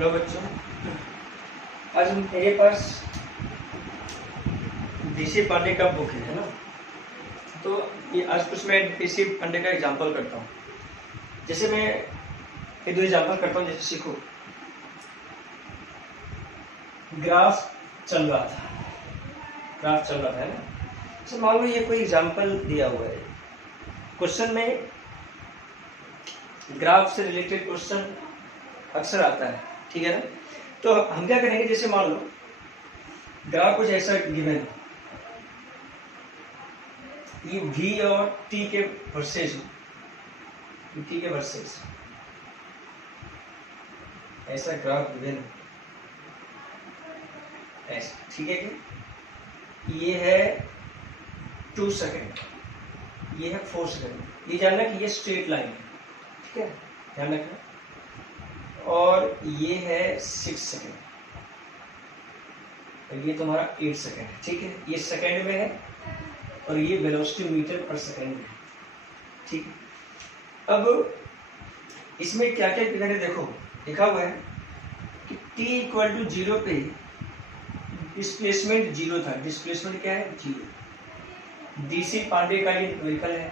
Hello बच्चों, आज मेरे पास डीसी पांडे का बुक है ना। तो ये आज कुछ मैं डीसी पांडे का एग्जांपल करता हूँ। जैसे मैं ये दो एग्जांपल करता हूँ, जैसे सीखो। ग्राफ चल रहा था है ना। तो मान लो ये कोई एग्जांपल दिया हुआ है। क्वेश्चन में ग्राफ से रिलेटेड क्वेश्चन अक्सर आता है, ठीक है ना। तो हम क्या करेंगे, जैसे मान लो ग्राफ कुछ ऐसा गिवन है, ये v और t के वर्सेस ऐसा ग्राफ गिवन है, ऐसा, ठीक है कि ये है 2 सेकेंड, ये है 4 सेकेंड। ये जानना कि ये स्ट्रेट लाइन है, ठीक है, ध्यान रखना। और ये है 6 सेकेंड और ये तुम्हारा 8 सेकेंड है, ठीक है। ये सेकेंड में है और ये वेलोसिटी मीटर पर सेकेंड में है, ठीक है। अब इसमें क्या क्या गिवन है देखो, लिखा हुआ है कि t इक्वल टू 0 पे डिस्प्लेसमेंट 0 था। डिस्प्लेसमेंट क्या है? 0। डीसी पांडे का ये न्यूमेरिकल है,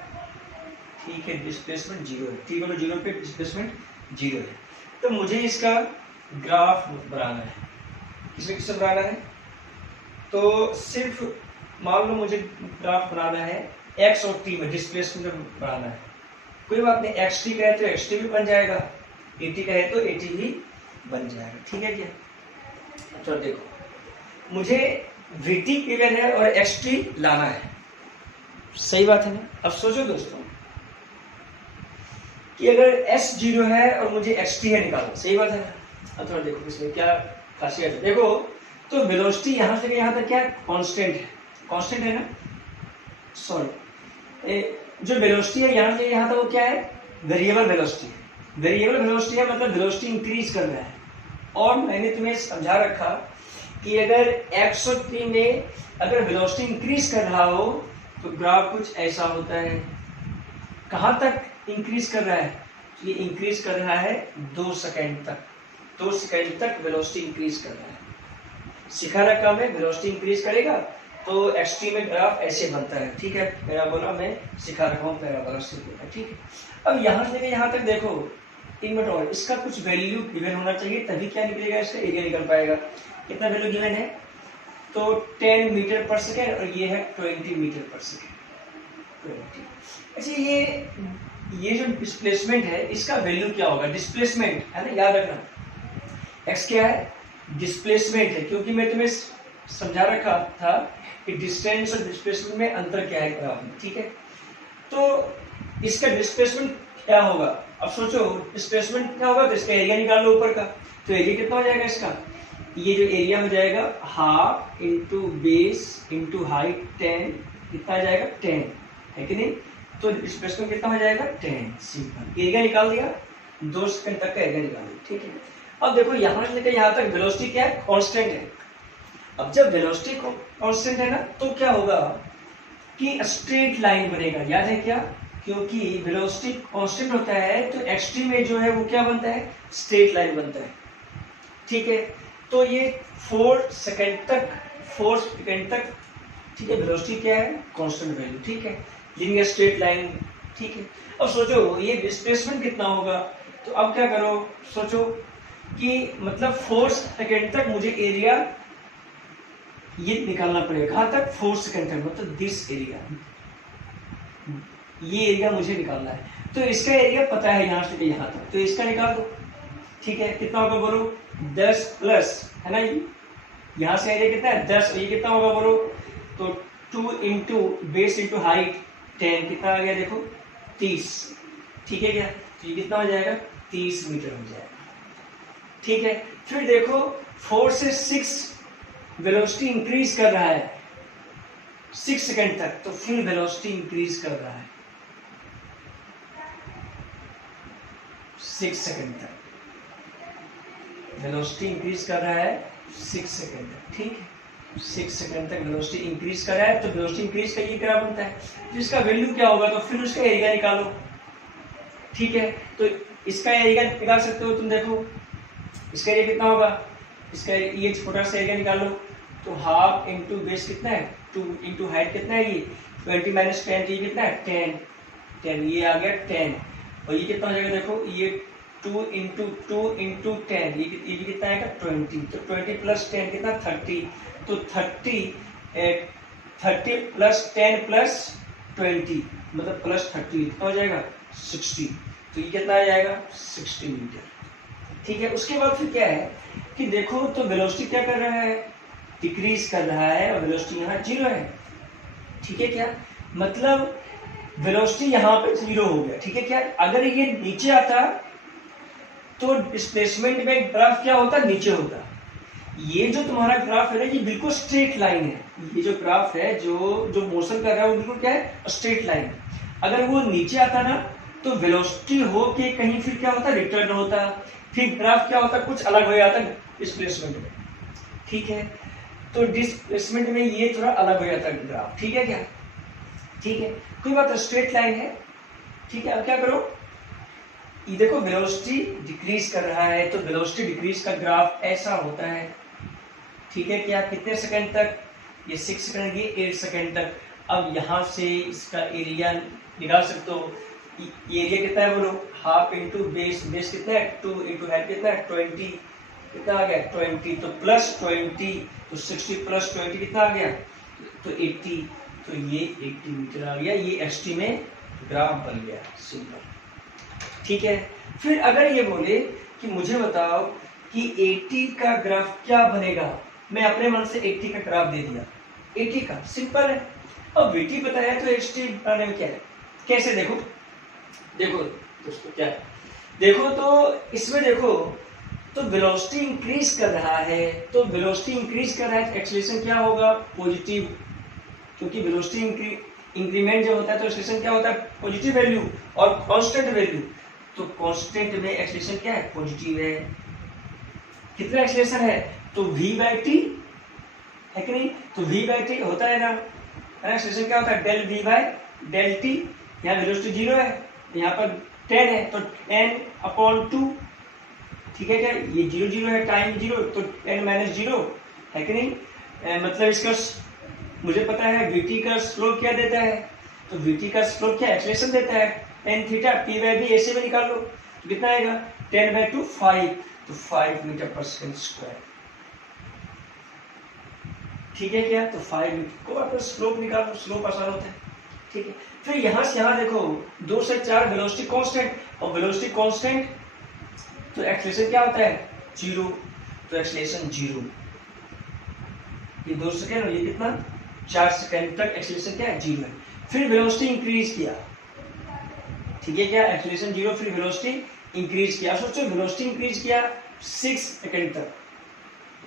ठीक है। डिस्प्लेसमेंट 0 है, t इक्वल टू 0 पे डिस्प्लेसमेंट 0 है। तो मुझे इसका ग्राफ बनाना है। किसे बनाना है? तो सिर्फ मान लो मुझे ग्राफ बनाना है x और t में, डिस्प्लेसमेंट बनाना है। कोई बात नहीं, xt कहे तो xt भी बन जाएगा, at कहे तो at भी बन जाएगा, ठीक है क्या। तो देखो, मुझे vt गिवन है और xt लाना है, सही बात है ना। अब सोचो दोस्तों कि अगर s 0 है और मुझे xt है निकालो, सही बात है ना। अब थोड़ा देखो इसमें क्या खासियत है। देखो तो वेलोसिटी यहाँ से यहाँ तक क्या है? कांस्टेंट है ना। सॉरी, जो वेलोसिटी है यहाँ से यहाँ तक वो क्या है? Variable velocity. वेरिएबल वेलोसिटी है मतलब वेलोसिटी इंक्रीज कर रहा है। और मैंने तुम्हें समझा रखा कि अगर x और t में अगर वेलोसिटी इंक्रीज कर रहा हो तो ग्राफ कुछ ऐसा होता है। कहाँ तक इंक्रीज कर रहा है? ये इंक्रीज कर रहा है 2 सेकेंड तक। 2 सेकेंड तक वेलोसिटी इंक्रीज कर रहा है। सिखा रखा मैं, वेलोसिटी इंक्रीज करेगा तो xt में ग्राफ ऐसे बनता है, ठीक है। पैराबोला में सिखा रखा हूँ, पैराबोला से होता है, ठीक है। अब यहाँ से लेकर यहाँ तक देखो, इनमें और इसका कुछ वैल्यू गिवन होना चाहिए, तभी क्या निकलेगा, इसका एरिया निकल पाएगा। कितना वैल्यू गिवन है? तो 10 मीटर पर सेकेंड और ये है 20 मीटर पर सेकेंड। 20। अच्छा, ये जो डिस्प्लेसमेंट है इसका वैल्यू क्या होगा? डिस्प्लेसमेंट है ना, याद रखना। x क्या है? डिस्प्लेसमेंट है, क्योंकि मैं तुम्हें समझा रखा था कि डिस्टेंस और डिस्प्लेसमेंट में अंतर क्या है ग्राफ में, ठीक है। तो इसका डिस्प्लेसमेंट क्या होगा? अब सोचो डिस्प्लेसमेंट क्या होगा, तो इसका एरिया निकाल लो ऊपर का। तो एरिया कितना हो जाएगा इसका? ये जो एरिया हो जाएगा half into base into height 10, कितना आ जाएगा? 10 है कि नहीं। तो डिस्प्लेसमेंट कितना हो जाएगा? 10। सिंपल एरिया निकाल दिया, 2 सेकंड तक का एरिया निकाल दिया, ठीक है। अब देखो यहाँ से लेकर यहाँ तक वेलोसिटी क्या है? कांस्टेंट है। अब जब वेलोसिटी कांस्टेंट है ना, तो क्या होगा कि स्ट्रेट लाइन बनेगा, याद है क्या? क्योंकि वेलोसिटी कांस्टेंट होता है तो xt में जो है वो क्या बनता है? स्ट्रेट लाइन बनता है, ठीक है। तो ये 4 सेकंड तक, ठीक है, वेलोसिटी क्या है? कांस्टेंट वैल्यू, ठीक है, लीनियर स्ट्रेट लाइन, ठीक है। अब सोचो ये डिस्प्लेसमेंट कितना होगा, तो अब क्या करो, सोचो कि मतलब 4 सेकंड तक मुझे एरिया ये निकालना पड़ेगा। कहाँ तक? 4 सेकंड तक, मतलब दिस एरिया, ये एरिया मुझे निकालना है। तो इसका एरिया पता है यहाँ से यहाँ तक, तो इसका निकाल दो, ठीक है। कितना होगा बोलो? 10 प्लस, है ना, यहाँ से एरिया कितना है? 10, ये कितना होगा बोलो? तो 2 इंटू बेस इंटू हाइट 10, कितना आ गया देखो? 30, ठीक है क्या। तो ये कितना हो जाएगा? 30 मीटर हो जाएगा, ठीक है। फिर देखो 4 से 6 वेलोसिटी इंक्रीज कर रहा है 6 सेकंड तक, तो फिर वेलोसिटी इंक्रीज कर रहा है 6 सेकंड तक, वेलोसिटी इंक्रीज कर रहा है 6 सेकंड तक, ठीक है। 6 सेकंड तक वेलोसिटी इंक्रीज कर रहा है, तो वेलोसिटी इंक्रीज का ये क्या बनता है? जिसका वैल्यू क्या होगा, तो फिर उसका एरिया निकालो, ठीक है। तो इसका एरिया निकाल सकते हो तुम, देखो इसका एरिया कितना होगा, इसका ये छोटा सा एरिया निकाल लो, तो हाफ इंटू बेस कितना है 2 इंटू हाइट कितना है ये 20 माइनस 10, ये कितना है 10, ये आ गया 10, और ये कितना हो जाएगा देखो, ये 2 इंटू 10, ये भी कितना आएगा 20, तो 20 प्लस 10 कितना 30, तो 30 प्लस 10 प्लस 20 मतलब प्लस 30 कितना हो जाएगा 60, तो ये कितना आ जाएगा 60 मीटर। ठीक है, उसके बाद फिर क्या है कि देखो तो वेलोसिटी क्या कर रहा है, डिक्रीज कर रहा है, और वेलोसिटी यहाँ 0 है। ठीक है क्या, मतलब वेलोसिटी यहाँ पे 0 हो गया। ठीक है क्या, अगर ये नीचे आता तो डिस्प्लेसमेंट में ग्राफ क्या होता, नीचे होता। ये जो तुम्हारा ग्राफ है ना, ये बिल्कुल स्ट्रेट लाइन है, ये जो ग्राफ है जो मोशन कर रहा है वो बिल्कुल क्या है, स्ट्रेट लाइन। अगर वो नीचे आता ना तो वेलोसिटी हो के कहीं फिर क्या होता, रिटर्न होता, फिर ग्राफ क्या होता, कुछ अलग हो जाता डिस्प्लेसमेंट में। ठीक है, तो डिस्प्लेसमेंट में ये थोड़ा अलग हो जाता है ग्राफ। ठीक है क्या, ठीक है, कोई बात, स्ट्रेट लाइन है। ठीक है, अब क्या करो, ये देखो वेलोसिटी डिक्रीज कर रहा है, तो वेलोसिटी डिक्रीज का ग्राफ ऐसा होता है। ठीक है क्या, कितने सेकंड तक, ये 6 सेकंड, ये 8 सेकंड तक। अब यहाँ से इसका एरिया निकाल सकते हो, ये एरिया कितना है बोलो, हाफ इंटू बेस, बेस कितना है 2 इंटू हाइट कितना है 20, कितना आ गया 20, तो प्लस 20, तो 60 प्लस 20 कितना आ गया, तो 80, तो ये 80 मीटर आ गया, ये एसटी में ग्राफ बन गया, सिंपल। ठीक है, फिर अगर ये बोले कि मुझे बताओ कि 80 का ग्राफ क्या बनेगा, मैं अपने मन से 80 का ग्राफ दे दिया, 80 का सिंपल है। अब VT बताया तो HT बनाने में क्या है, कैसे, देखो देखो दोस्तों क्या है, देखो तो इसमें देखो तो वेलोसिटी इंक्रीज कर रहा है, तो वेलोसिटी इंक्रीज कर रहा है, एक्सेलरेशन क्या होगा, पॉजिटिव, क्योंकि वेलोसिटी इंक्रीमेंट जब होता है तो एक्सेलरेशन क्या होता है, पॉजिटिव वैल्यू, और कांस्टेंट वैल्यू, तो कांस्टेंट में एक्सेलरेशन क्या है, पॉजिटिव है। कितना एक्सेलरेशन है, तो v/t है कि नहीं, तो v/t होता है ना, एक्सेलरेशन क्या होता है, डेल v/t, यहाँ वेलोसिटी 0 है, यहाँ पर 10 है, तो 10/2। ठीक है क्या, ये 0 0 है, टाइम 0, तो 10 माइनस 0 है कि नहीं, मतलब इसका मुझे पता है VT का स्लोप क्या देता है, तो VT का स्लोप क्या एक्सेलरेशन देता है, tan थीटा, p/b ऐसे में निकाल लो, तो कितना आएगा 10/2 5, तो 5 मीटर पर सेकंड स्क्वायर। ठीक है क्या, तो 5 मीटर को आप स्लोप निकालो, स्लोप आसान होता है। ठीक है, फिर यहां से यहां देखो 2 से 4 वेलोसिटी कांस्टेंट, और वेलोसिटी कांस्टेंट तो एक्सेलरेशन क्या होता है 0, तो एक्सेलरेशन 0, ये 2 सेकंड और ये कितना 4 सेकंड तक एक्सेलरेशन क्या है 0 है। फिर वेलोसिटी इंक्रीज किया, ठीक है क्या, एक्सेलरेशन 0, फिर वेलोसिटी इंक्रीज किया, सोचो वेलोसिटी इंक्रीज किया 6 सेकंड तक।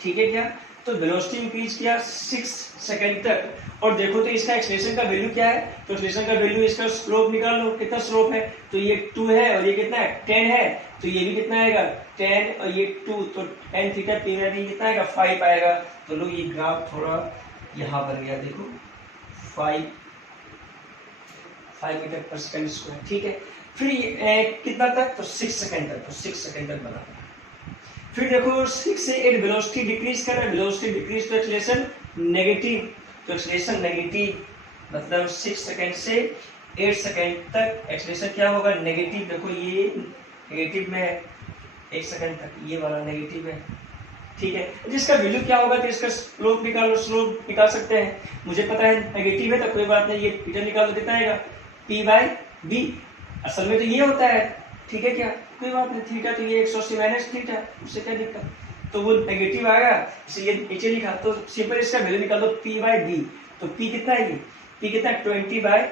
ठीक है क्या, तो वेलोसिटी इंक्रीज किया 6 सेकंड तक, और देखो तो इसका एक्सेलरेशन का वैल्यू क्या है, तो एक्सेलरेशन का वैल्यू, इसका स्लोप निकाल लो, कितना स्लोप है, तो ये 2 है, और ये कितना है 10 है, तो ये भी कितना आएगा 10, और ये 2, तो tan थीटा p/b कितना आएगा 5 आएगा। तो लो ये ग्राफ थोड़ा यहाँ बन गया, देखो 5 मीटर पर सेकंड स्क्वायर। ठीक है, फिर कितना तक, तो 6 सेकंड तक, तो 6 सेकंड तक बना। फिर देखो 6 से 8 वेलोसिटी डिक्रीज कर रहा है, वेलोसिटी डिक्रीज तो एक्सेलरेशन नेगेटिव, तो एक्सेलरेशन नेगेटिव, मतलब 6 सेकंड से 8 सेकंड तक एक्सेलरेशन क्या होगा, नेगेटिव। देखो ये नेगेटिव में है 1 सेकंड तक, ये वाला नेगेटिव है। ठीक है, जिसका वैल्यू क्या होगा, तो इसका स्लोप निकालो, स्लोप निकाल सकते हैं, मुझे पता है नेगेटिव है तो कोई बात नहीं, ये इधर निकालो, कितना आएगा p/b, असल में तो ये होता है। ठीक है क्या, कोई बात नहीं, थीटा तो ये 180 माइनस थीटा, उससे क्या दिक्कत, तो वो नेगेटिव आएगा, इसलिए नीचे लिखा, तो सिंपल इसका वैल्यू निकाल दो p/b, तो p कितना है, p कितना 20/,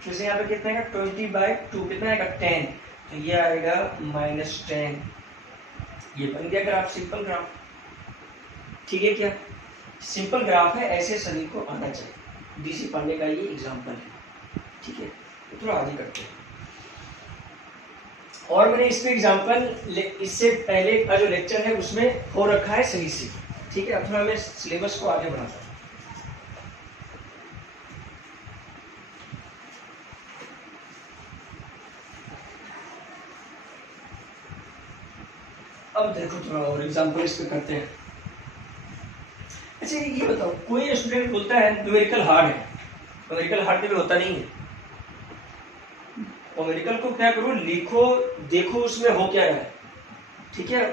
फिर से यहाँ पे कितना आएगा 20/2, कितना आएगा 10, तो ये आएगा -10। ये बन गया ग्राफ, सिंपल ग्राफ। ठीक है क्या, सिंपल ग्राफ है, ऐसे सभी को आना चाहिए, डीसी पांडे का ये एग्जांपल है। ठीक है, तो थोड़ा आगे करते हैं, और मैंने इस पे एग्जांपल इससे पहले का जो लेक्चर है उसमें हो रखा है सही से। ठीक है, अब थोड़ा मैं सिलेबस को आगे बढ़ाता हूँ। अब देखो थोड़ा और एग्जांपल इस पे करते हैं। अच्छा ये बताओ, कोई स्टूडेंट बोलता है न्यूमेरिकल हार्ड है, न्यूमेरिकल हार्ड भी होता नहीं है। न्यूमेरिकल को क्या करो, लिखो, देखो उसमें हो क्या रहा है, ठीक है,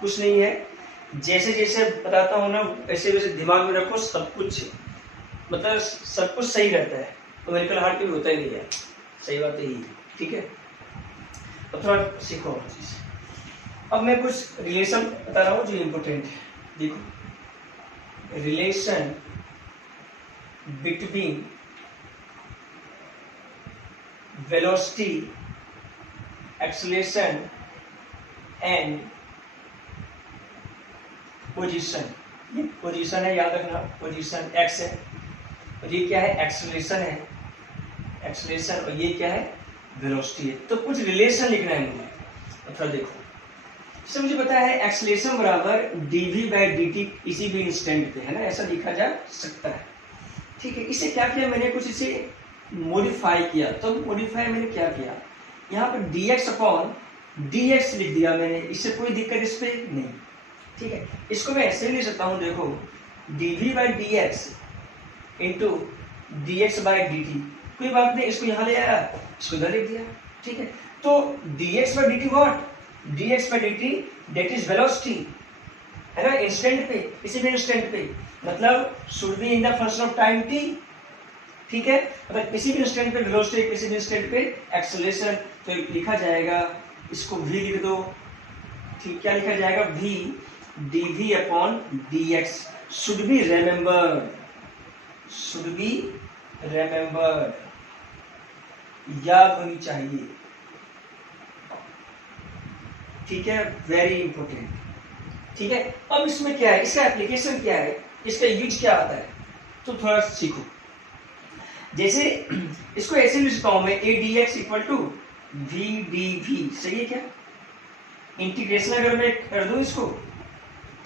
कुछ नहीं है, जैसे जैसे बताता हूँ ना वैसे वैसे दिमाग में रखो, सब कुछ मतलब सब कुछ सही रहता है। न्यूमेरिकल हार्ड भी होता ही नहीं है, सही बात यही है, ठीक है। अब थोड़ा सीखो और चीज। अब मैं कुछ रिलेशन बता रहा हूँ जो इम्पोर्टेंट है। देखो, relation between velocity, acceleration and position. ये पोजीशन है, याद रखना, पोजीशन एक्स है और ये क्या है, एक्सेलरेशन है, एक्सेलरेशन, और ये क्या है, वेलोसिटी है। तो कुछ रिलेशन लिखना है मुझे। अच्छा देखो, इससे मुझे पता है एक्सेलरेशन बराबर dv/dt किसी भी इंस्टेंट पे, है ना, ऐसा लिखा जा सकता है, ठीक है। इसे क्या किया मैंने, कुछ इसे मॉडिफाई किया। तो मॉडिफाई मैंने क्या किया, यहाँ पर dx/dx लिख दिया मैंने, इससे कोई दिक्कत इस पे नहीं, ठीक है। इसको मैं ऐसे लिख सकता हूँ, देखो, dv/dx इंटू dx/dt, कोई बात नहीं, इसको यहाँ ले आया, इसको इधर लिख दिया, ठीक है। तो dx/dt what, dx/dt that is velocity, है ना, इंस्टेंट पे, किसी भी इंस्टेंट पे, मतलब should be in the function of time t, ठीक है, मतलब किसी भी इंस्टेंट पे वेलोसिटी, किसी भी इंस्टेंट पे एक्सेलरेशन। तो लिखा जाएगा, इसको v लिख दो, ठीक, क्या लिखा जाएगा, v dv/dx should be remembered, should be remembered, याद होनी चाहिए, ठीक है, वेरी इंपॉर्टेंट, ठीक है। अब इसमें क्या है, इसका एप्लीकेशन क्या है, इसका यूज क्या आता है, तो थोड़ा सीखो। जैसे इसको ऐसे लिख सकता हूं मैं, ADX इक्वल टू VDV, सही है क्या, इंटीग्रेशन अगर मैं कर दूं इसको,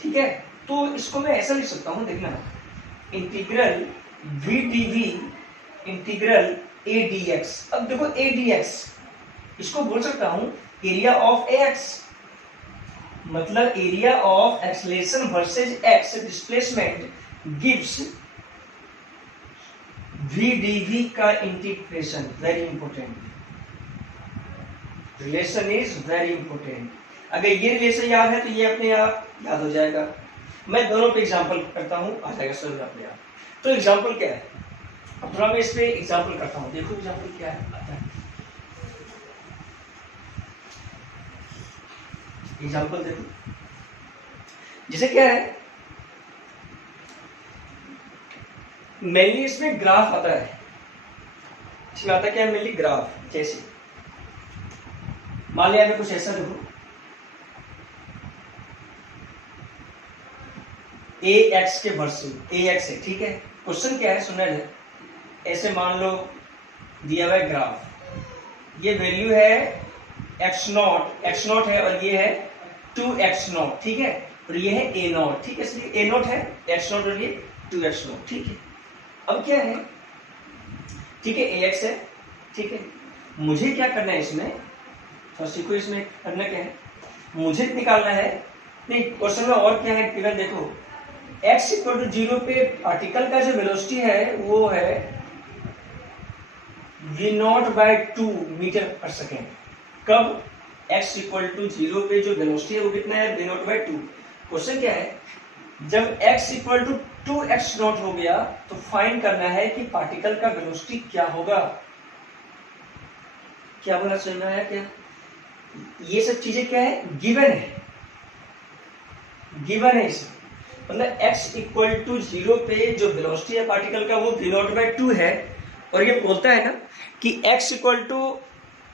ठीक है, तो इसको मैं ऐसा लिख सकता हूं, देखना, इंटीग्रल VDV इंटीग्रल ADX। अब देखो ADX, इसको बोल सकता हूं एरिया ऑफ AX, मतलब area of acceleration versus x displacement gives VDV का integration, very important, relation is very important. अगर ये रिलेशन याद है तो ये अपने आप याद हो जाएगा। मैं दोनों पे एग्जांपल करता हूं, आ जाएगा समझ अपने आप। तो एग्जांपल क्या है, अब थोड़ा मैं इस पे एग्जांपल करता हूं, देखो एग्जांपल क्या है, आता है एग्जांपल, देखो जैसे क्या है, मेनली इसमें ग्राफ आता है, इसमें आता क्या है, मेनली ग्राफ। जैसे मान लिया मैं कुछ ऐसा देखो, AX के वर्सेस AX है, ठीक है। क्वेश्चन क्या है, सुनना है, ऐसे मान लो दिया हुआ है ग्राफ, ये वैल्यू है x0 है और ये है 2x0, ठीक है, और ये है A0, ठीक है, इसलिए A0 है x0 और ये 2x0, ठीक है। अब क्या है, ठीक है, AX है, ठीक है, मुझे क्या करना है इसमें, तो सीखो, इसमें करना क्या है, मुझे निकालना है, नहीं क्वेश्चन में और क्या है, फिगर देखो, x इक्वल टू 0 पे पार्टिकल का जो वेलोसिटी है वो है v0/2 मीटर पर सेकेंड। कब, x इक्वल टू 0 पे जो वेलोसिटी है वो कितना है, v0/2। क्वेश्चन क्या है, जब x इक्वल टू 2x0 हो गया तो फाइंड करना है कि पार्टिकल का वेलोसिटी क्या होगा। क्या बोला, समझ में आया क्या, ये सब चीजें क्या है, गिवन है, गिवन है इसमें, मतलब x इक्वल टू 0 पे जो वेलोसिटी है पार्टिकल का वो v0/2 है, और ये बोलता है ना कि x इक्वल टू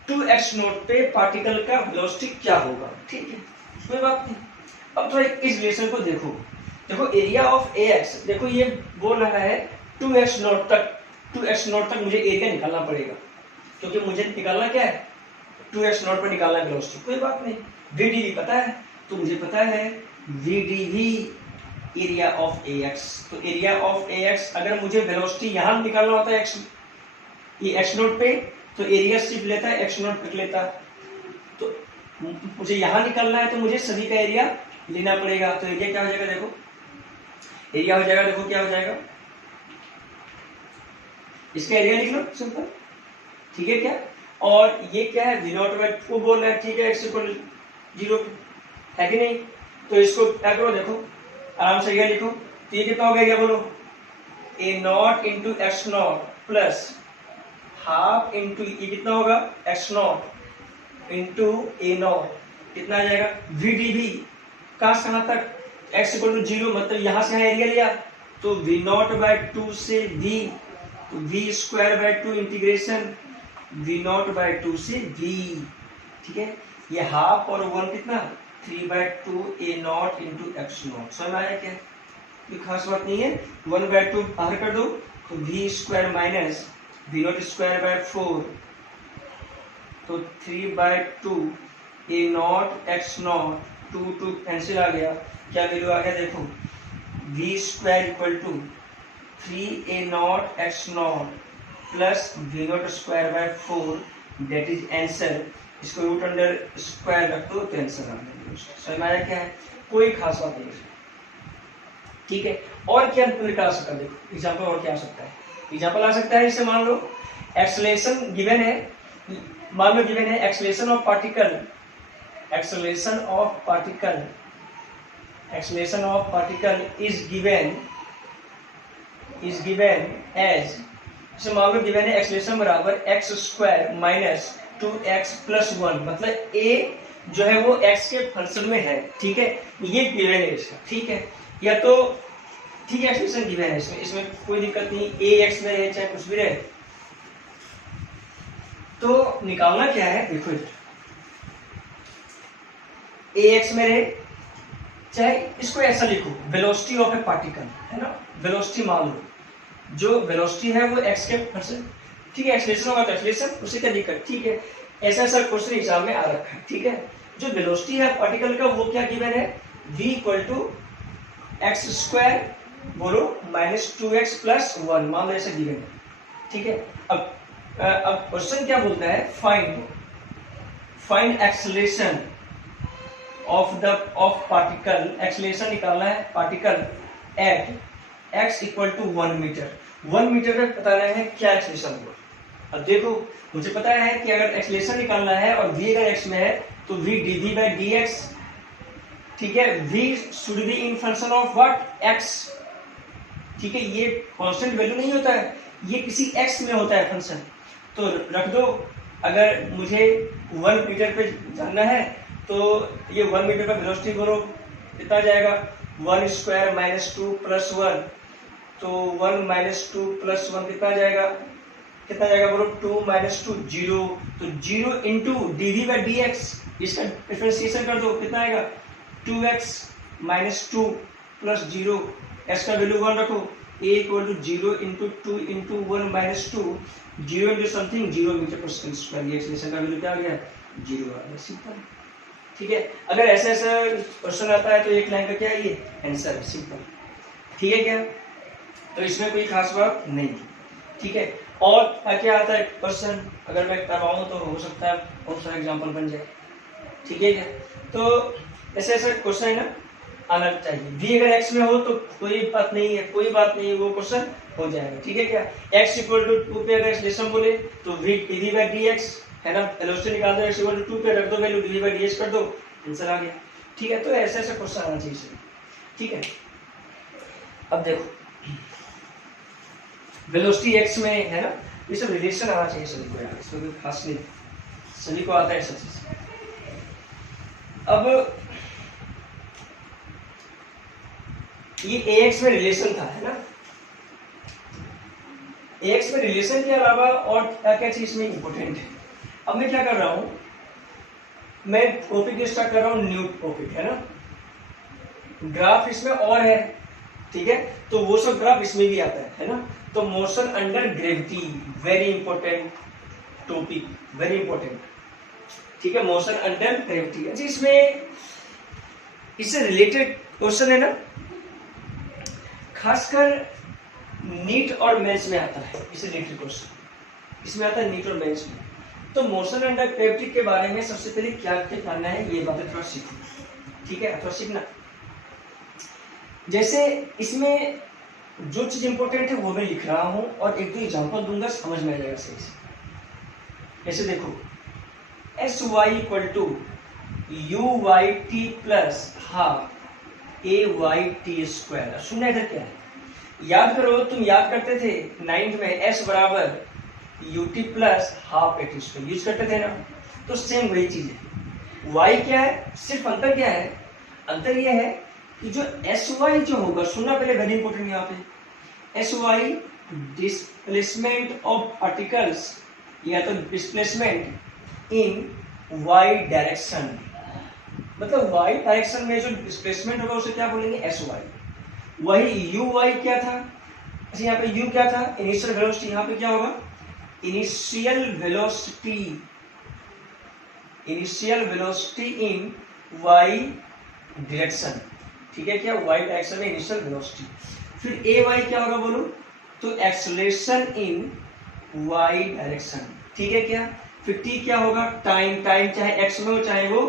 2x0 पे पार्टिकल का वेलोसिटी क्या होगा, ठीक है, कोई बात नहीं। अब थोड़ा इस रिलेशन को देखो, देखो एरिया ऑफ AX, देखो ये बोल रहा है 2x0 तक मुझे एरिया निकालना पड़ेगा, क्योंकि मुझे निकालना क्या है, 2x0 पर निकालना वेलोसिटी, कोई बात नहीं, VDV पता है, तो मुझे पता है VDV एरिया ऑफ AX। तो एरिया ऑफ AX, अगर मुझे वेलोसिटी यहां निकालना होता है ये x0 पे, तो एरिया सिर्फ लेता है x0 तक लेता, तो मुझे यहाँ निकलना है तो मुझे सभी का एरिया लेना पड़ेगा। तो एरिया क्या हो जाएगा, देखो एरिया हो जाएगा, देखो क्या हो जाएगा, इसका एरिया लिख लो सिंपल, ठीक है क्या। और ये क्या है, V0/2 बोल रहा है, ठीक है, x = 0 है कि नहीं। तो इसको क्या करो, देखो आराम से एरिया लिखो। तो ये कितना हो गया, बोलो A0 × x0 plus half into ये कितना होगा x0 इंटू A0 कितना आ जाएगा VdV। कहां तक, x = 0, मतलब यहां से एरिया लिया तो V0/2 से V, तो V²/2 इंटीग्रेशन V0/2 से V, ठीक है। ये हाफ और 1 कितना 3/2 A0 × x0। समझ में आया क्या, कोई खास बात नहीं है। 1/2 बाहर कर दो तो V² माइनस V0²/4, तो 3/2 A0 x0, 2 कैंसिल आ गया, क्या वैल्यू आ गया देखो, V² = 3A0 x0 plus V0²/4, that is answer. इसको रूट अंडर स्क्वायर रख दो तो आंसर आ गया। समझ में आया क्या है, कोई खास बात नहीं, ठीक है। और क्या निकाल सकता है, देखो एग्जांपल और क्या आ सकता है, एग्जांपल आ सकता है, इसे मान लो एक्सेलरेशन गिवन है, मान लो गिवन है acceleration of particle, acceleration of particle, acceleration of particle is given as, इसे मान लो गिवन है एक्सेलरेशन बराबर x² - 2x + 1, मतलब a जो है वो x के फंक्शन में है, ठीक है, ये गिवन है इसका, ठीक है। या तो ठीक है एक्सप्रेशन गिवन है, इसमें कोई दिक्कत नहीं, a x में रहे चाहे कुछ भी रहे। तो निकालना क्या है, देखो a x में रहे, चाहे इसको ऐसा लिखो वेलोसिटी ऑफ ए पार्टिकल, है ना, वेलोसिटी मान लो, जो वेलोसिटी है वो x के फंक्शन, ठीक है, एक्सेलरेशन होगा तो एक्सेलरेशन, उसी तरीके, ठीक है। ऐसा क्वेश्चन एग्जाम में आ रखा है, ठीक है। जो वेलोसिटी है पार्टिकल का वो क्या गिवन है, v = x² बोलो -2x + 1, मान लो ऐसे गिवन है, ठीक है। अब क्वेश्चन क्या बोलता है, find acceleration of particle, acceleration निकालना है particle at x = 1 metre, 1 metre का बताना है क्या एक्सेलरेशन होगा। अब देखो मुझे पता है कि अगर एक्सेलरेशन निकालना है और v अगर x में है तो v dv/dx, ठीक है, v should be in function of what, x, ठीक है। ये कांस्टेंट वैल्यू नहीं होता है, ये किसी x में होता है फंक्शन, तो रख दो। अगर मुझे 1 मीटर पे जानना है तो ये 1 मीटर का वेलोसिटी बोलो कितना जाएगा, 1² - 2 + 1, तो 1 - 2 + 1 कितना जाएगा बोलो, 2 - 2 0, तो 0 × dv/dx, इसका डिफरेंशिएशन कर दो, कितना आएगा 2x - 2 + 0, x का वैल्यू 1 रखो, a = 0 × 2 × 1 - 2, 0 × समथिंग 0 मीटर/s², ये एक्सेलरेशन का वैल्यू क्या आ गया 0 आ गया, सिंपल, ठीक है। अगर ऐसा क्वेश्चन आता है तो एक लाइन का क्या है, ये आंसर है, सिंपल, ठीक है क्या। तो इसमें कोई खास बात नहीं, ठीक है। और क्या आता है क्वेश्चन, अगर मैं करवाऊं तो हो सकता है बहुत सारा एग्जांपल बन जाए, ठीक है क्या। तो ऐसे क्वेश्चन है ना आना चाहिए। v अगर x में हो तो कोई बात नहीं है, वो क्वेश्चन हो जाएगा, ठीक है क्या। x = 2 पे अगर एक्सेलरेशन बोले तो v dv/dx, है ना, वेलोसिटी निकाल दो, x = 2 पे रख दो वैल्यू, dv/dx कर दो, आंसर आ गया, ठीक है। तो ऐसे क्वेश्चन आना चाहिए, ठीक है। अब देखो वेलोसिटी x में है ना, ये सब रिलेशन आना चाहिए सभी को यार, इसमें कोई खास नहीं, सभी को आता है सब चीज। अब ये ax में रिलेशन था, है ना, ax में रिलेशन के अलावा और क्या चीज में इंपॉर्टेंट है। अब मैं क्या कर रहा हूं, मैं टॉपिक स्टार्ट कर रहा हूं न्यू टॉपिक, है ना, ग्राफ इसमें और है, ठीक है, तो वो सब ग्राफ इसमें भी आता है ना। तो motion under gravity, very important topic, very important, ठीक है, मोशन अंडर ग्रेविटी। अच्छा, इसमें इससे रिलेटेड क्वेश्चन है ना, खासकर नीट और मेंस में आता है, इससे रिलेटेड क्वेश्चन इसमें आता है नीट और मेंस में। तो मोशन अंडर ग्रेविटी के बारे में सबसे पहले क्या क्या करना है ये बातें थोड़ा सीखो, ठीक है, थोड़ा सीखना। जैसे इसमें जो चीज इंपॉर्टेंट है वो मैं लिख रहा हूं और एक दो एग्जांपल दूंगा, समझ में आ जाएगा सही से। जैसे देखो s y equal to u y t plus half a y t square. सुनना इधर क्या है, याद करो, तुम याद करते थे 9th में एस बराबर you t plus half A T square use करते थे ना, तो सेम वही चीज है। वाई क्या है, सिर्फ अंतर क्या है, अंतर यह है कि जो एस वाई जो होगा, सुनना पहले, वेरी इंपॉर्टेंट यहाँ पे, s y displacement of particles या तो डिस्प्लेसमेंट इन वाई डायरेक्शन, मतलब वाई डायरेक्शन में जो डिस्प्लेसमेंट होगा उसे क्या बोलेंगे, एस वाई। वही यू वाई क्या था, अच्छा यहाँ पे यू क्या था, इनिशियल वेलोसिटी, यहाँ पे क्या होगा, initial velocity, initial velocity in y direction, ठीक है, क्या वाई डायरेक्शन में इनिशियल वेलोसिटी। फिर ए वाई क्या होगा बोलो, तो एक्सेलरेशन इन वाई डायरेक्शन, ठीक है क्या। फिर टी क्या होगा, टाइम, टाइम चाहे एक्स में हो चाहे वो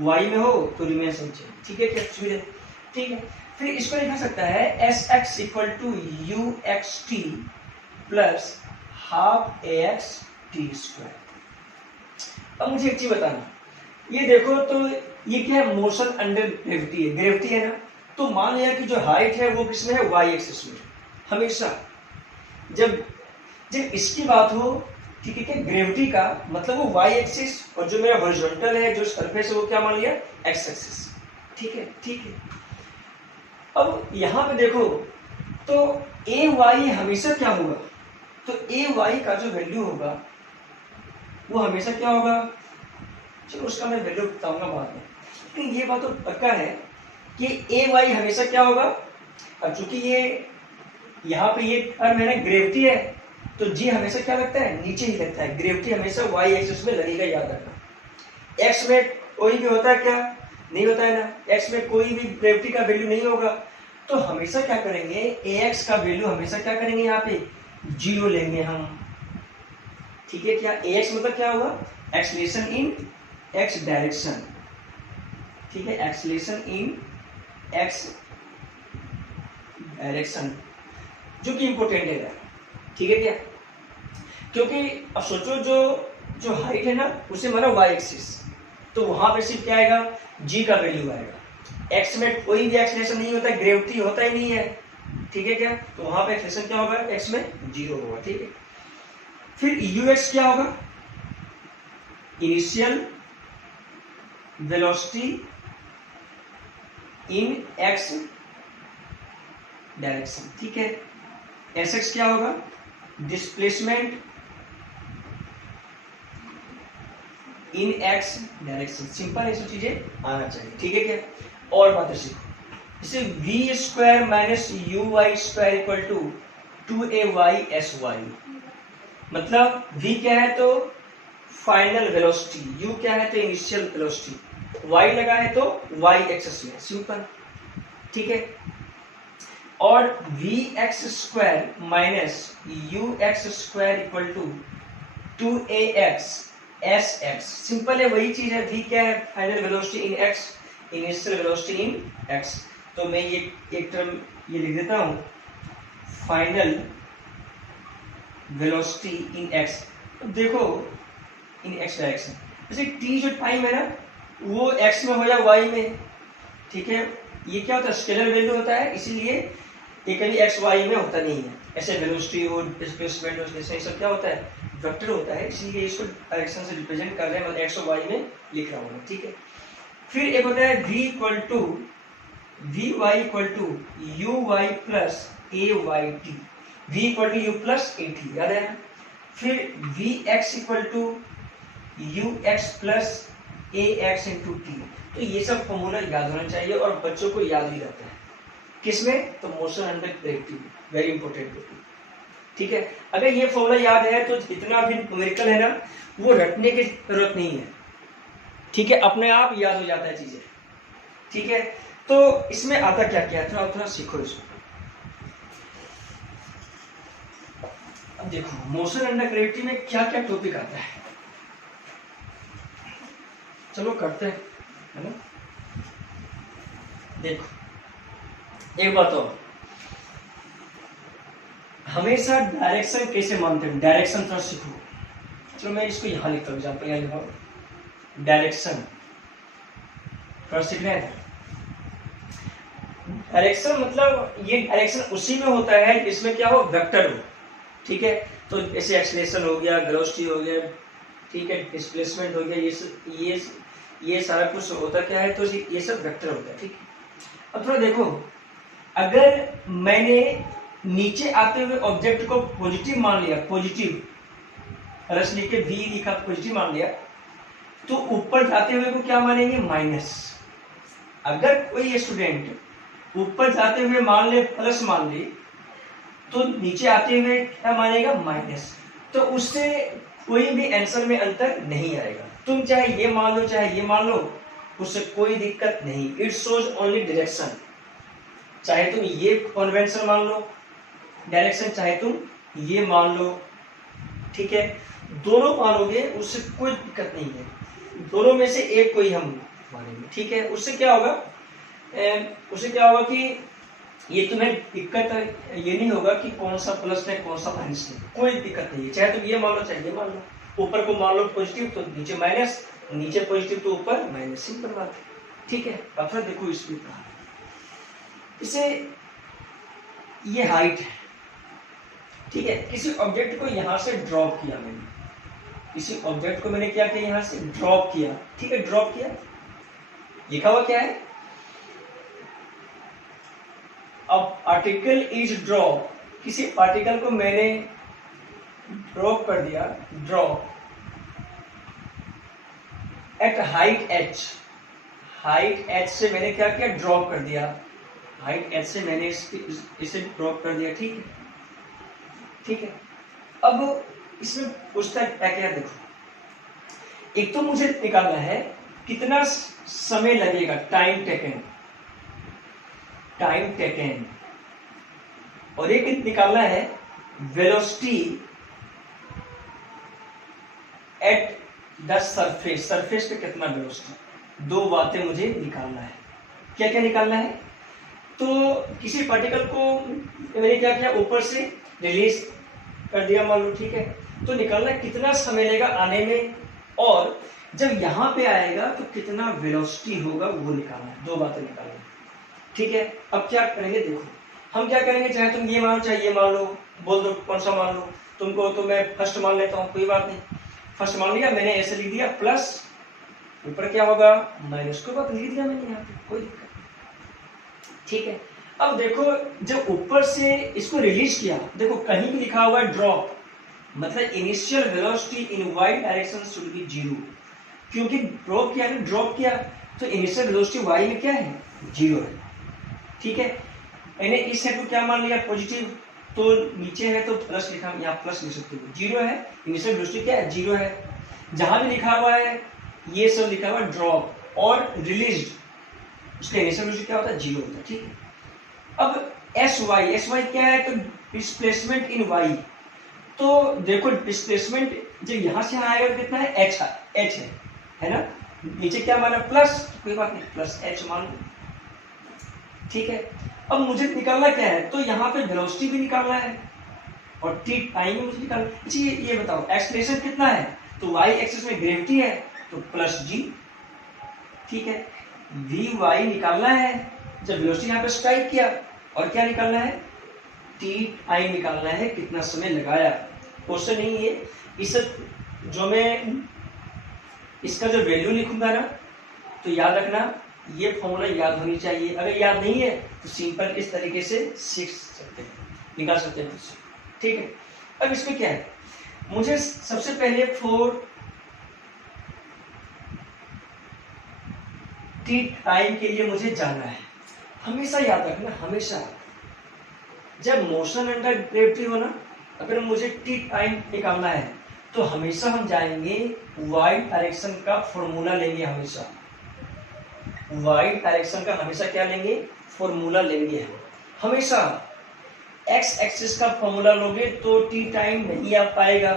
वाई में हो तो रिमेंस इन चेंज, ठीक है क्या, ठीक है। फिर इसको लिखा सकता है s x equal to u x t plus half a x t square. अब मुझे एक चीज बताना, ये देखो तो ये क्या है, मोशन अंडर ग्रेविटी है, ग्रेविटी है ना, तो मान लिया कि जो हाइट है वो किसमें है, वाई एक्सिस में। हमेशा जब जब इसकी बात हो, ठीक है क्या, ग्रेविटी का मतलब वो वाई एक्सिस, और जो मेरा हॉरिजॉन्टल है जो सरफेस है वो क्या मान लिया, एक्स एक्सिस, ठीक है, ठीक है। अब यहां पे देखो तो ए वाई हमेशा क्या होगा, तो ए वाई का जो वैल्यू होगा वो हमेशा क्या होगा, चलो उसका मैं वैल्यू बताऊंगा बाद में, लेकिन ये बात तो पक्का है कि ए वाई हमेशा क्या होगा। अब चूंकि ये यहाँ पे ये टर्म है ना, ग्रेविटी है, तो जी हमेशा क्या लगता है, नीचे ही लगता है, ग्रेविटी हमेशा वाई एक्सिस में लगेगा, याद रखना। एक्स में कोई भी होता है क्या, नहीं होता है ना, एक्स में कोई भी ग्रेविटी का वैल्यू नहीं होगा, तो हमेशा क्या करेंगे, ए एक्स का वैल्यू हमेशा क्या करेंगे, यहाँ पे 0 लेंगे हम, ठीक है क्या। ए एक्स मतलब क्या होगा, एक्सेलरेशन इन एक्स डायरेक्शन, ठीक है, एक्सेलरेशन इन एक्स डायरेक्शन, जो कि इंपॉर्टेंट है, ठीक है क्या। क्योंकि अब सोचो जो हाइट है ना उसे माना वाई एक्सिस, तो वहां पे सिर्फ क्या आएगा, जी का वैल्यू आएगा। एक्स में कोई भी एक्सेलरेशन नहीं होता, ग्रेविटी होता ही नहीं है, ठीक है क्या, तो वहां पे एक्सेलरेशन क्या होगा, एक्स में 0 होगा, ठीक है। फिर यू एक्स क्या होगा, इनिशियल वेलोसिटी इन एक्स डायरेक्शन, ठीक है। एस एक्स क्या होगा, displacement in x direction, simple ऐसी चीजें आना चाहिए, ठीक है क्या। और बातें सीखो, जैसे v square minus u y square equal to 2ay sy, मतलब v क्या है तो फाइनल वेलोसिटी, u क्या है तो इनिशियल वेलोसिटी, y लगा है तो y एक्सिस में, सिंपल, ठीक है। और v x square minus u x square equal to 2ax s x, simple है, वही चीज है, v क्या है, final velocity in x, initial velocity in x। तो मैं ये एक टर्म ये लिख देता हूं, फाइनल वेलोसिटी इन x। तो देखो इन x डायरेक्शन, जैसे t जो टाइम है ना वो x में हो या y में, ठीक है, ये क्या होता है, स्केलर वैल्यू होता है, इसीलिए ये कभी x y में होता नहीं है। ऐसे वेलोसिटी हो, डिस्प्लेसमेंट हो, ये सब क्या होता है, वेक्टर होता है, इसीलिए इसको डायरेक्शन से रिप्रेजेंट कर रहे हैं, मतलब x और y में लिख रहा हूँ, ठीक है। फिर एक होता है v equal to vy equal to uy plus ayt, v equal to u plus at, याद है ना। फिर vx equal to ux plus ax into t, तो ये सब फॉर्मूला याद होना चाहिए और बच्चों को याद भी रहता है, किसमें, तो motion under gravity, very important, ठीक है। अगर ये फॉर्मूला याद है तो जितना भी न्यूमेरिकल है ना वो रटने की जरूरत नहीं है, ठीक है, अपने आप याद हो जाता है चीजें, ठीक है। तो इसमें आता क्या क्या है, थोड़ा सीखो इसको। अब देखो मोशन अंडर ग्रेविटी में क्या क्या टॉपिक आता है, चलो करते हैं, है ना। देखो एक बात और, हमेशा डायरेक्शन कैसे मानते हैं, डायरेक्शन थोड़ा सीखो। चलो मैं इसको यहाँ लिखता हूँ, एग्जाम्पल यहाँ लिखा हूँ डायरेक्शन, थोड़ा सीखना है। डायरेक्शन मतलब ये डायरेक्शन उसी में होता है जिसमें क्या हो, वेक्टर हो, ठीक है। तो जैसे एक्सीलरेशन हो गया, वेलोसिटी हो गया, ठीक है, डिस्प्लेसमेंट हो गया, ये सारा कुछ होता क्या है, तो ये सब वेक्टर होता है, ठीक है। अब थोड़ा देखो, अगर मैंने नीचे आते हुए ऑब्जेक्ट को पॉजिटिव मान लिया, पॉजिटिव रस लिख के वी लिखा, पॉजिटिव मान लिया, तो ऊपर जाते हुए को क्या मानेंगे, माइनस। अगर कोई स्टूडेंट ऊपर जाते हुए मान ले प्लस मान ले, तो नीचे आते हुए क्या मानेगा, माइनस। तो उससे कोई भी आंसर में अंतर नहीं आएगा। तुम चाहे ये मान लो चाहे ये मान लो, उससे कोई दिक्कत नहीं। It shows only direction. चाहे तुम ये कन्वेंशन मान लो डायरेक्शन, चाहे तुम ये मान लो, ठीक है, दोनों मानोगे उससे कोई दिक्कत नहीं है। दोनों में से एक कोई हम मानेंगे, ठीक है। उससे क्या होगा, कि ये तुम्हें दिक्कत ये नहीं होगा कि कौन सा प्लस है कौन सा माइनस है, कोई दिक्कत नहीं है। चाहे तुम ये मान लो चाहे ये मान लो, ऊपर को मान लो पॉजिटिव तो नीचे माइनस, नीचे पॉजिटिव तो ऊपर माइनस, सिंपल बात है, ठीक है। अब फिर देखो इसमें इसे, ये हाइट है, ठीक है। किसी ऑब्जेक्ट को यहां से ड्रॉप किया मैंने, किसी ऑब्जेक्ट को मैंने क्या किया, यहां से ड्रॉप किया, ठीक है, ड्रॉप किया, लिखा हुआ क्या है, अब पार्टिकल इज ड्रॉप, किसी पार्टिकल को मैंने ड्रॉप कर दिया, drop eight height h, height h से मैंने क्या किया, ड्रॉप कर दिया, हाइट h से मैंने इसे ड्रॉप कर दिया, ठीक है, ठीक है। अब इसमें पूछता है क्या क्या, देखो एक तो मुझे निकालना है कितना समय लगेगा, टाइम टेकन, टाइम टेकन, और एक निकालना है velocity at the surface, surface पे कितना वेलोसिटी, दो बातें मुझे निकालना है। क्या क्या निकालना है, तो किसी पार्टिकल को मैंने क्या किया, ऊपर से रिलीज कर दिया मान लो, ठीक है, तो निकालना है कितना समय लगेगा आने में, और जब यहां पे आएगा तो कितना वेलोसिटी होगा वो निकालना है, दो बातें निकालना है, ठीक है। अब क्या करेंगे, देखो हम क्या करेंगे, चाहे तुम ये मानो चाहे ये मान लो, बोल दो कौन सा मान लो, तुमको तो मैं फर्स्ट मान लेता हूँ, कोई बात नहीं, फर्स्ट मान लिया मैंने, ऐसे लिख दिया, प्लस ऊपर क्या होगा माइनस, को बात लिख दिया मैंने यहाँ पे, कोई दिक्कत नहीं, ठीक है। अब देखो जब ऊपर से इसको रिलीज किया, देखो कहीं भी लिखा हुआ है ड्रॉप, मतलब initial velocity in y direction should be 0, क्योंकि ड्रॉप किया ना, ड्रॉप किया तो इनिशियल वेलोसिटी वाई में क्या है, 0 है, ठीक है। मैंने इस साइड को क्या मान लिया, पॉजिटिव, तो नीचे है तो प्लस लिखा, यहाँ प्लस लिख सकते हो, 0 है, इनिशियल वेलोसिटी क्या है, 0 है। जहां भी लिखा हुआ है ये सब लिखा हुआ है ड्रॉप और रिलीज, उसका इनिशियल वेलोसिटी क्या होता है, 0 होता है, ठीक है। अब एस वाई क्या है, तो डिस्प्लेसमेंट इन वाई, तो देखो डिस्प्लेसमेंट जब यहां से आएगा कितना है, एच है ना, नीचे क्या माना प्लस, कोई बात नहीं, प्लस एच मान लो, ठीक है। अब मुझे निकालना क्या है, तो यहाँ पे वेलोसिटी भी निकालना है और टी टाइम मुझे निकालना है। अच्छा ये बताओ एक्सलेशन कितना है, तो वाई एक्सिस में ग्रेविटी है तो प्लस जी, ठीक है। वी वाई निकालना है, जब वेलोसिटी यहाँ पे स्ट्राइक किया, और क्या निकालना है, टी टाइम निकालना है, कितना समय लगाया। क्वेश्चन नहीं है इस, जो मैं इसका जो वैल्यू लिखूंगा ना, तो याद रखना ये फॉर्मूला याद होनी चाहिए, अगर याद नहीं है तो सिंपल इस तरीके से सीख सकते हैं, निकाल सकते हैं, ठीक है। अब इसमें क्या है, मुझे सबसे पहले फोर टी टाइम के लिए मुझे जाना है। हमेशा याद रखना, हमेशा जब मोशन अंडर ग्रेविटी हो ना, अगर मुझे टी टाइम निकालना है तो हमेशा हम जाएंगे वाई डायरेक्शन का फॉर्मूला लेंगे, हमेशा वाई डायरेक्शन का हमेशा क्या लेंगे, फॉर्मूला लेंगे। हमेशा एक्स एक्सिस का फॉर्मूला लोगे तो टी टाइम नहीं आ पाएगा,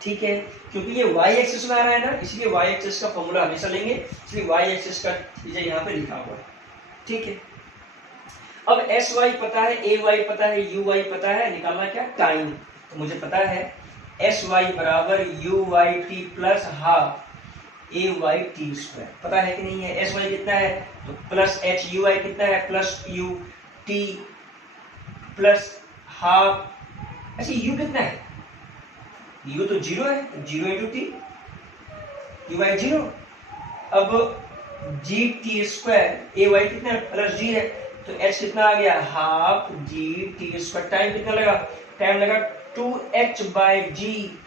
ठीक है, क्योंकि ये y एक्सिस में आ रहा है ना, इसलिए y एक्सिस का फॉर्मूला हमेशा लेंगे, इसलिए y एक्सिस का चीजें यहाँ पे लिखा हुआ है। ठीक है, अब एस वाई पता है, ए वाई पता है, यू वाई पता है, निकालना क्या टाइम। तो मुझे पता है एस वाई बराबर u y t plus half a y t square, पता है कि नहीं है। एस वाई कितना है तो प्लस एच, यू वाई कितना है plus u t plus half, अच्छा यू कितना है, यू तो जीरो है, zero into t, u y zero. अब g t square, a y कितना है प्लस जी है, तो एच कितना आ गया half g t square. Time कितना लगा, टाइम लगा 2h by g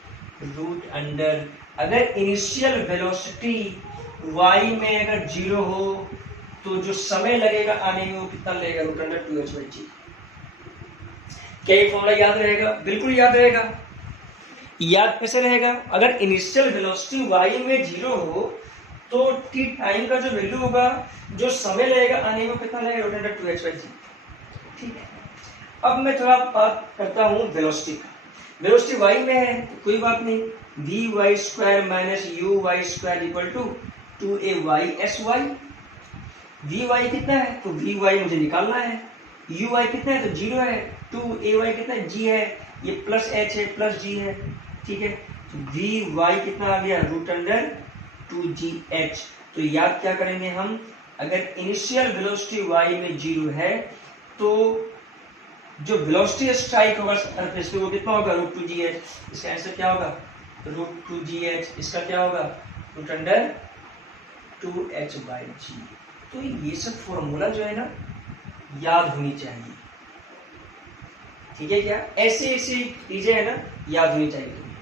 root under, अगर इनिशियल वेलोसिटी y में अगर जीरो हो तो जो समय लगेगा आने में वो कितना लगेगा रूट अंडर 2h बाई जी। क्या ये फॉर्मूला याद रहेगा? बिल्कुल याद रहेगा। याद कैसे रहेगा, अगर इनिशियल वेलोसिटी y में जीरो हो तो t टाइम का जो वैल्यू होगा, जो समय लगेगा आने में कितना लगेगा रूट अंडर 2h बाई जी। ठीक है, अब मैं थोड़ा बात करता हूँ वेलोसिटी का। वेलोसिटी y में है तो कोई बात नहीं, v y square minus u y square equal to 2ay sy। V y कितना है तो वी वाई मुझे निकालना है, यू वाई कितना है तो जीरो है, 2ay कितना है जी है, ये प्लस एच है प्लस जी है। ठीक है, तो वी वाई कितना आ गया रूट अंडर 2gh। तो याद क्या करेंगे हम, अगर इनिशियल वेलोसिटी y में जीरो है तो जो वेलोसिटी स्ट्राइक होगा सरफेस पे वो कितना होगा रूट 2gh। इसका आंसर क्या होगा रूट 2gh, इसका क्या होगा रूट अंडर 2h बाई जी। तो ये सब फॉर्मूला जो है ना याद होनी चाहिए। ठीक है क्या, ऐसी चीजें है ना याद होनी चाहिए तुम्हें।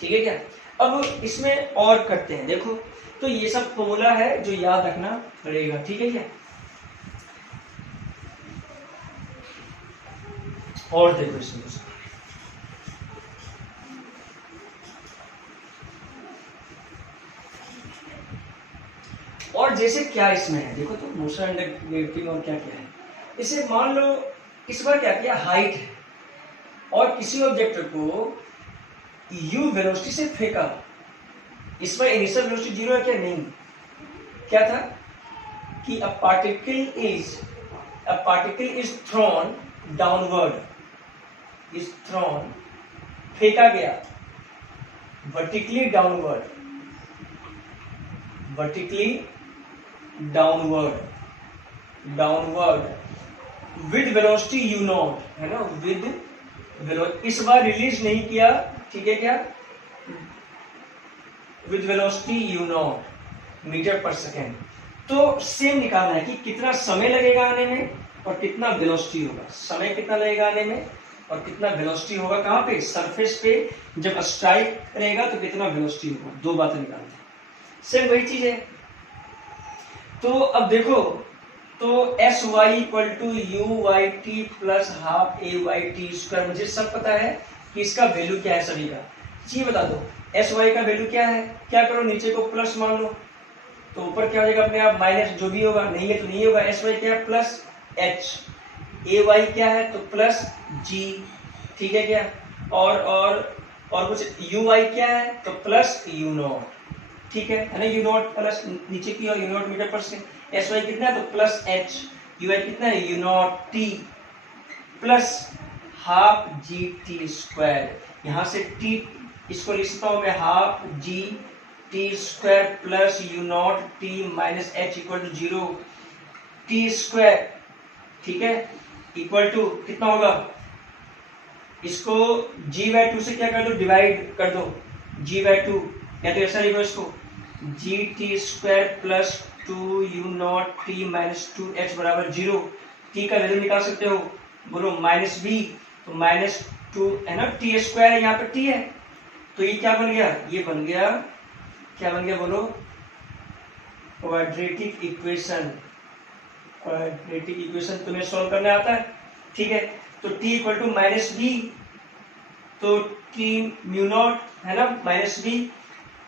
ठीक है क्या, अब इसमें और करते हैं, देखो तो ये सब फॉर्मूला है जो याद रखना पड़ेगा। ठीक है क्या, और देखो इसमें और जैसे क्या इसमें है, देखो तो मोशन अंडर ग्रेविटी और क्या क्या है। इसे मान लो इस बार क्या किया, हाइट है और किसी ऑब्जेक्ट को u वेलोसिटी से फेंका, इस पर इनिशियल वेलोसिटी जीरो है क्या, नहीं, क्या था कि a particle is thrown downward, is thrown, फेंका गया vertically downward with velocity u naught, है ना, with velocity, इस बार रिलीज नहीं किया। ठीक है क्या, with velocity u naught metre पर सेकेंड। तो सेम निकालना है कि कितना समय लगेगा आने में और कितना वेलोसिटी होगा, समय कितना लगेगा आने में और कितना वेलोसिटी होगा, कहाँ पे सरफेस पे जब स्ट्राइक करेगा तो कितना वेलोसिटी होगा, दो बातें निकालना है। सेम वही चीज है। तो अब देखो तो s y equal to u y t plus half a y t square, मुझे सब पता है कि इसका वैल्यू क्या है सभी का। जी बता दो एस वाई का वैल्यू क्या है, क्या करो नीचे को प्लस मान लो तो ऊपर क्या हो जाएगा अपने आप माइनस, जो भी होगा नहीं है तो नहीं होगा। एस वाई क्या है प्लस एच, ए वाई क्या है तो प्लस जी। ठीक है क्या, और कुछ यू वाई क्या है तो प्लस यू नॉट। ठीक है ना, यू नॉट प्लस नीचे की और यू नॉट मीटर पर सेकेंड। एस वाई कितना है तो प्लस एच, यू वाई कितना है u naught t plus half g t square. यहां से टी इसको लिख सकता हूं मैं half g t square plus u naught t minus h equal to zero t square. ठीक है, इक्वल टू कितना होगा, इसको जी बाई टू से क्या कर दो, डिवाइड कर दो जी बाई टू, या तो ऐसा लिखो इसको जी t square plus 2 you naught t minus 2h बराबर जीरो। टी का वैल्यू निकाल सकते हो, बोलो माइनस बी, तो माइनस 2 है ना, टी स्क्वायर है यहाँ पे टी है, तो ये क्या बन गया, ये बन गया, क्या बन गया बोलो, क्वाड्रेटिक इक्वेशन। क्वाड्रेटिक इक्वेशन तुम्हें सॉल्व करने आता है। ठीक है, तो t equal to minus b, तो टी म्यू नॉट है ना minus b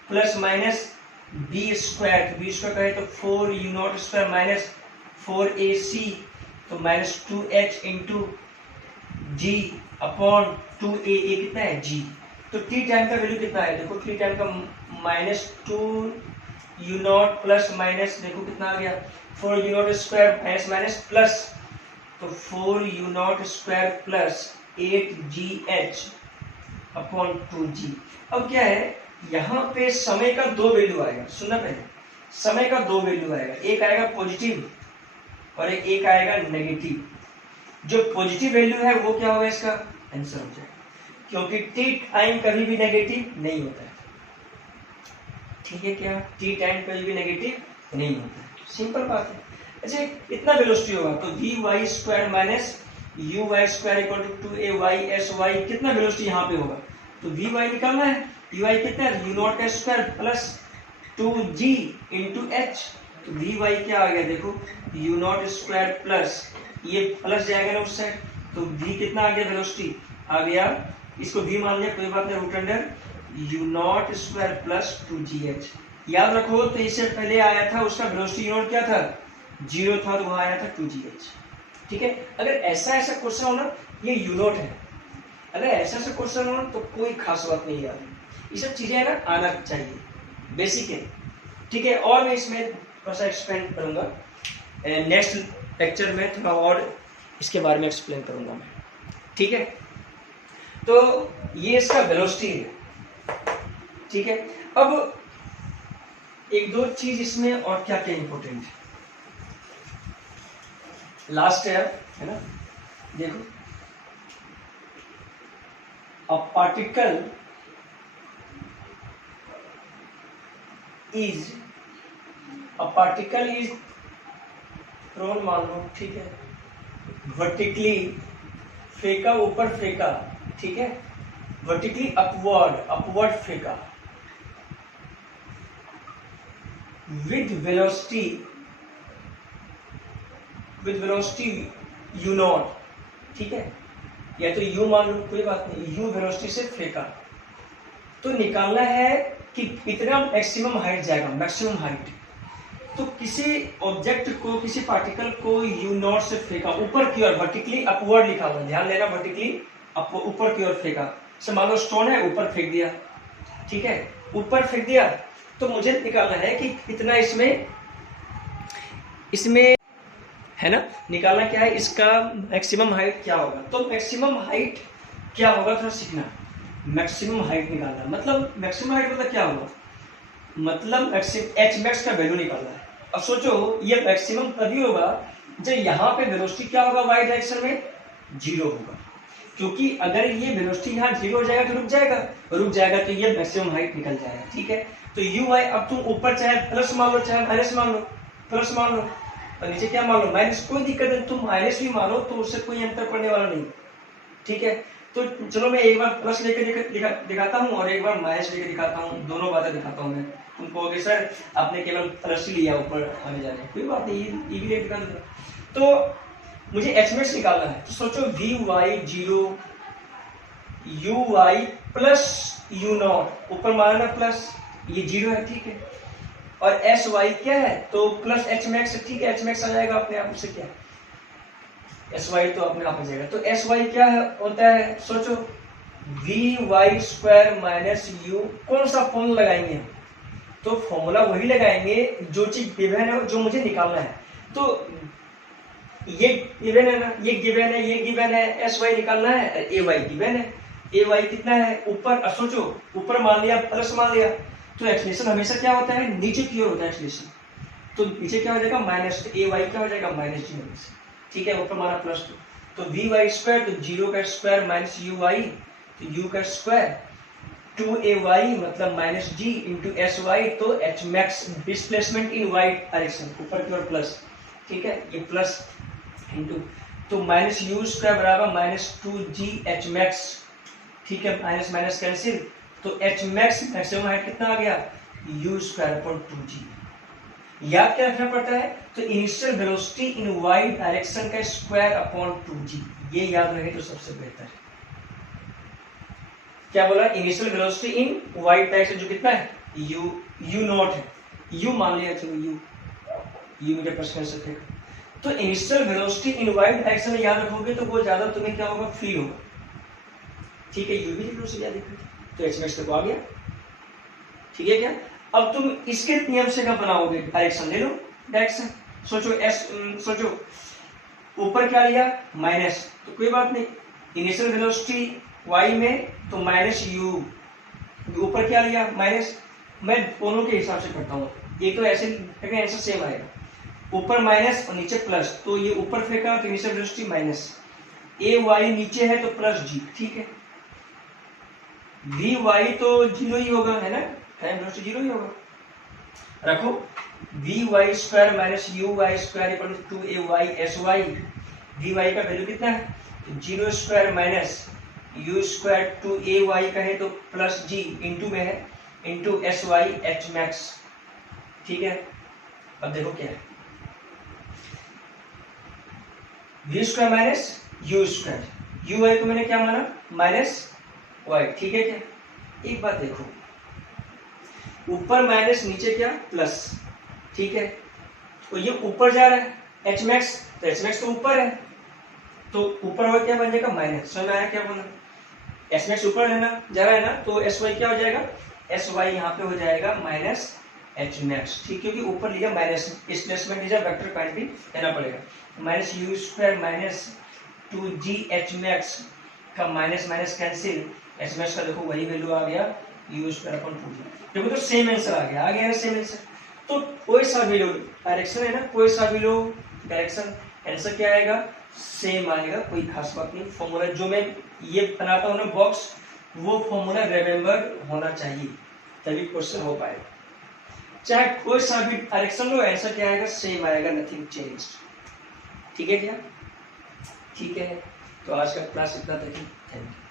plus minus b square, तो बी स्क्वायर कहे तो 4 you not square minus 4ac, तो माइनस 2h इंटू जी अपॉन 2a, कितना है जी। तो टी टाइम का वैल्यू कितना है, देखो टी टाइम का -2u0 प्लस माइनस, देखो कितना आ गया 4u0 square minus minus plus, तो 4u0 square plus 8gh upon 2g। अब क्या है, यहाँ पे समय का दो वैल्यू आएगा, सुनना पहले, समय का दो वैल्यू आएगा, एक आएगा पॉजिटिव और एक आएगा नेगेटिव। जो पॉजिटिव वैल्यू है वो क्या होगा, इसका आंसर हो जाएगा, क्योंकि टी टाइम कभी भी नेगेटिव नहीं होता है, ठीक है क्या, टी टाइम कभी भी नेगेटिव नहीं होता है, सिंपल बात है। अच्छा इतना वेलोसिटी होगा तो vy square minus uy square equal to 2ay sy, कितना वेलोसिटी यहाँ पे होगा, तो vy निकालना है, uy कितना है u0 का square plus 2g into h, तो vy क्या आ गया, देखो u0 स्क्वायर प्लस ये प्लस जाएगा ना उस साइड, तो v कितना आ गया, वेलोसिटी आ गया, इसको v मान लिया, कोई बात नहीं, root under u0 square plus 2gh। याद रखो तो इससे पहले आया था उसका वेलोसिटी u0 क्या था, 0 था, तो वहां आया था 2gh, ठीक है। अगर ऐसा ऐसा क्वेश्चन हो ना, ये u0 है, अगर ऐसा ऐसा क्वेश्चन हो ना तो कोई खास बात नहीं यार, ये सब चीजें है ना आना चाहिए, बेसिक है, ठीक है। और मैं इसमें थोड़ा सा एक्सप्लेन करूंगा, नेक्स्ट लेक्चर में थोड़ा और इसके बारे में एक्सप्लेन करूंगा मैं, ठीक है। तो ये इसका वेलोसिटी है, ठीक है। अब एक दो चीज इसमें और क्या क्या इंपॉर्टेंट है, लास्ट है ना, देखो अ पार्टिकल इज थ्रोन, मान लो, ठीक है, वर्टिकली फेंका, ऊपर फेंका, ठीक है, वर्टिकली अपवर्ड फेंका, विद वेलोसिटी u0, ठीक है, या तो u मान लो, कोई बात नहीं, u वेलोसिटी से फेंका, तो निकालना है कि कितना मैक्सिमम हाइट जाएगा, मैक्सिमम हाइट। तो किसी ऑब्जेक्ट को, किसी पार्टिकल को u0 से फेंका ऊपर की ओर, वर्टिकली अपवर्ड लिखा हुआ, ध्यान देना, वर्टिकली ऊपर की ओर फेंका, से मान लो स्टोन है, ऊपर फेंक दिया, ठीक है, ऊपर फेंक दिया, तो मुझे निकालना है कि कितना इसमें है ना, निकालना क्या है, इसका मैक्सिमम हाइट क्या होगा। तो मैक्सिमम हाइट क्या होगा, थोड़ा सीखना, मैक्सिमम हाइट निकालना, मतलब मैक्सिमम हाइट मतलब क्या होगा, मतलब एच मैक्स का वैल्यू निकालना है। अब सोचो ये मैक्सिमम तभी होगा जब यहाँ पे वेलोसिटी क्या होगा, वाई डायरेक्शन में 0 होगा, क्योंकि अगर ये वेलोसिटी यहाँ 0 हो जाएगा तो रुक जाएगा, तो ये मैक्सिमम हाइट निकल जाएगा, ठीक है। तो यू वाई, अब तुम ऊपर चाहे प्लस मान लो चाहे माइनस मान लो, प्लस मान लो और नीचे क्या मान लो, माइनस, कोई दिक्कत नहीं, तुम माइनस भी मानो तो उससे कोई अंतर पड़ने वाला नहीं, ठीक है। तो चलो मैं एक बार प्लस लेकर दिखाता हूँ और एक बार माइनस लेकर दिखाता हूँ, दोनों बातें दिखाता हूँ मैं। तुम कहोगे सर आपने केवल प्लस ही लिया ऊपर आने जाने, कोई बात नहीं, ये भी लेकर दिखा दूंगा। तो मुझे एच मैक्स निकालना है, तो सोचो v y 0 u y plus u naught, ऊपर मारना प्लस, ये 0 है, ठीक है, और एस वाई क्या है, तो प्लस एच मैक्स, ठीक है, एच मैक्स आ जाएगा अपने आप, उससे क्या, एस वाई तो अपने आप आ जाएगा। तो एस वाई क्या है, होता है, सोचो v y square minus u, कौन सा फॉर्मूला लगाएंगे हम, तो फॉर्मूला वही लगाएंगे जो चीज गिवन है, जो मुझे निकालना है। तो ये गिवन है ना, ये गिवन है, ये गिवन है, एस वाई निकालना है, ए वाई गिवन है, ए वाई कितना है ऊपर, सोचो ऊपर मान लिया प्लस मान लिया, तो एक्सलेशन हमेशा क्या होता है, नीचे की ओर होता है एक्सलेशन, तो नीचे क्या हो जाएगा माइनस, तो ए वाई क्या हो जाएगा माइनस जी, ठीक है, ऊपर माना प्लस 2, तो वी वाई स्क्वायर, तो 0 का स्क्वायर माइनस यू वाई, तो यू का स्क्वायर 2ay मतलब minus g into s y, तो h max displacement in y direction, ऊपर की ओर प्लस, ठीक है, ये प्लस इंटू, तो माइनस यू स्क्वायर बराबर माइनस 2g एच मैक्स, ठीक है, माइनस माइनस कैंसिल, तो एच मैक्स मैक्सिमम हाइट कितना आ गया, यू स्क्वायर अपॉन 2g। याद क्या रखना पड़ता है, तो initial velocity in y direction का स्क्वायर अपॉन 2g, ये याद रहे तो सबसे बेहतर है। क्या बोला, initial velocity in y direction जो कितना है, यू नॉट है, यू मान लिया, चलो यू मीटर पर सेकंड से थे, तो initial velocity in y direction में याद रखोगे तो वो ज्यादा तुम्हें क्या होगा, फील होगा, ठीक है, यू भी लिख लो, याद रखो। तो एच मैक्स तक आ गया। ठीक है क्या? अब तुम इसके नियम से क्या बनाओगे? डायरेक्शन ले लो, डायरेक्शन सोचो ऊपर क्या लिया? माइनस, तो कोई बात नहीं, इनिशियल वेलोसिटी y में तो माइनस u, ऊपर क्या लिया? माइनस। मैं दोनों के हिसाब से करता हूँ, ये तो ऐसे आंसर सेम आएगा, ऊपर माइनस और नीचे प्लस, तो ये ऊपर फेंका तो initial velocity minus, a y नीचे है तो प्लस जी। ठीक है, वी वाई तो जीरो ही होगा, है ना, टाइम वेलोसिटी जीरो ही होगा। रखो v y square minus u y square equal to 2ay s y. V y का वैल्यू कितना है? Zero square minus u square 2ay का है तो प्लस जी इंटू में है into s y h max. ठीक है, अब देखो क्या है, v square minus u square, u y को मैंने क्या माना? Minus y. ठीक है क्या? एक बात देखो, ऊपर माइनस नीचे क्या? प्लस। ठीक है, तो ये ऊपर जा रहा है एच मैक्स, तो एच मैक्स तो ऊपर है, तो ऊपर हो क्या बन जाएगा? माइनस। समझ में आया क्या बोला? एस मैक्स ऊपर रहना जा रहा है ना, तो एस वाई क्या हो जाएगा? एस वाई यहाँ पे हो जाएगा माइनस एच मैक्स। ठीक, क्योंकि ऊपर लिया minus, displacement is vector quantity देना पड़ेगा। Minus u square minus 2g h max का minus minus cancel, h max का देखो वही वैल्यू आ गया यू स्क्वायर अपॉन 2g। देखो तो सेम आंसर आ गया ना, सेम आंसर। तो कोई सा भी लो डायरेक्शन है ना, कोई सा भी लो डायरेक्शन, आंसर क्या आएगा? सेम आएगा, कोई खास बात नहीं। फॉर्मूला जो मैं ये बनाता हूँ ना बॉक्स, वो फॉर्मूला रिमेम्बर होना चाहिए, तभी क्वेश्चन हो पाएगा। चाहे कोई सा भी डायरेक्शन लो, आंसर क्या आएगा? सेम आएगा, नथिंग चेंज। ठीक है क्या? ठीक है, तो आज का क्लास इतना तक ही, थैंक यू।